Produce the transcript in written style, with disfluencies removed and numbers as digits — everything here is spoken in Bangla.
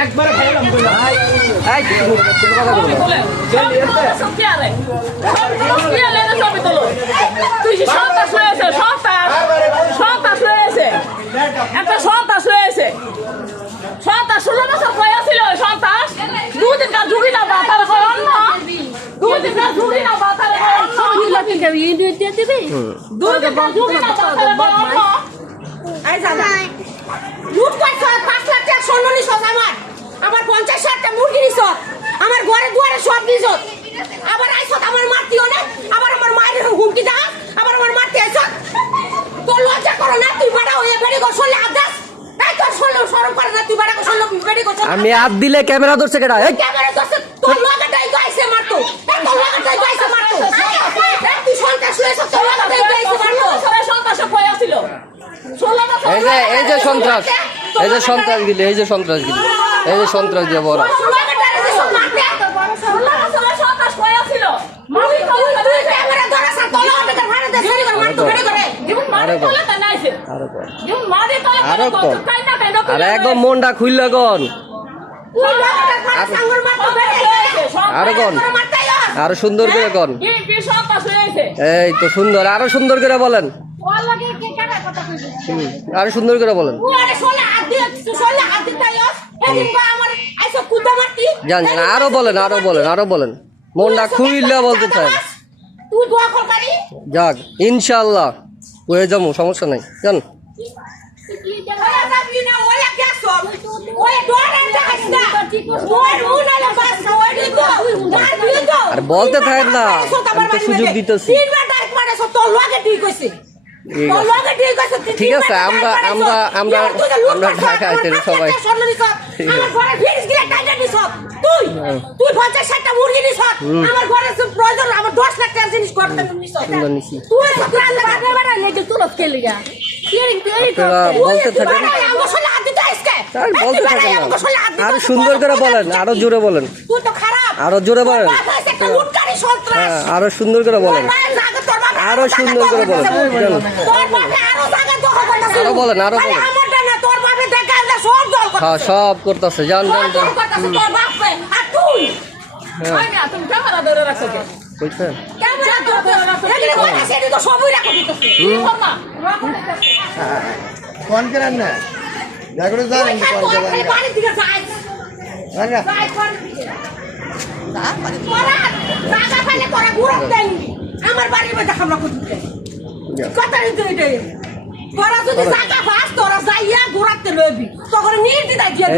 একবার খাইলাম তুই সন্তাস হয়েছে সন্তাস হয়েছে একটা সন্তাস হয়েছে সন্তাস 16 বছর বয়স ছিল সন্তাস দুদিন কাজ ঝুঁকি না বাতার অন্য দুদিন কাজ ঝুঁকি না বাতার দুদিন কাজ ঝুঁকি না বাতার অন্য লুট করছ 5 লাখ টাকা স্বর্ণ নিছ আমার 50-60টা মুরগি নিছ আমার ঘরে দুয়ারে সব নিছ আবার আইছ আমার মারতিও না আবার আমার মায়ের হুমকি দাও আবার আমার মারতে আইছ তো লজ্জা করো না তুই বড় হয়ে বেড়ি গোসলে আদাস এই তো শরম করে না তুই বড় গোসলে বেড়ি গোসল আমি হাত দিলে ক্যামেরা ধরছে কেডা এই ক্যামেরা ধরছে তোর লাগাটাই তো আইছে মারতো এই তোর লাগাটাই তো আইছে মারতো তুই সন্তাস হয়েছ তোর লাগাটাই তো আইছে মারতো সবাই সন্তাসে ভয় ছিল এই যে সন্ত্রাস গিলে এই যে সন্ত্রাস দিয়ে বড় আরে একদম মনটা খুললে গন আরো সুন্দর করে গন এই তো সুন্দর আরো সুন্দর করে বলেন আরো সুন্দর করে বলেন জান আরো বলেন মনটা খুইলে বলতে চান যাক ইনশাআল্লাহ হয়ে যাবো সমস্যা নাই জান আর বলতে থাকেন না আমি তো সুযোগ দিতেছি ঠিক আছে আমরা ঢাকা আইতে সবাই তুই 50-60টা মুরগি নিছ আমার ঘরে প্রয়োজন আমার 10 লাখ টাকা জিনিস করতে নিছ তুই তুলস কে লিগা বলতে থাকেন আরো সুন্দর করে বলেন আরো জোরে বলেন তুই তো খারাপ আরো জোরে বলেন আরো সুন্দর করে বলেন আরো সুন্দর করে বলেন আরো বলেন হ্যাঁ সব করতেছে জান বুঝছেন ফোন করেন না দেখো জানেন আমার বাড়ির মধ্যে হামলা করতে কথা তোরা যদি জায়গা পাস তোরা যাইয়া ঘুরাতে লইবি তখন নির্দিদায় দিয়ে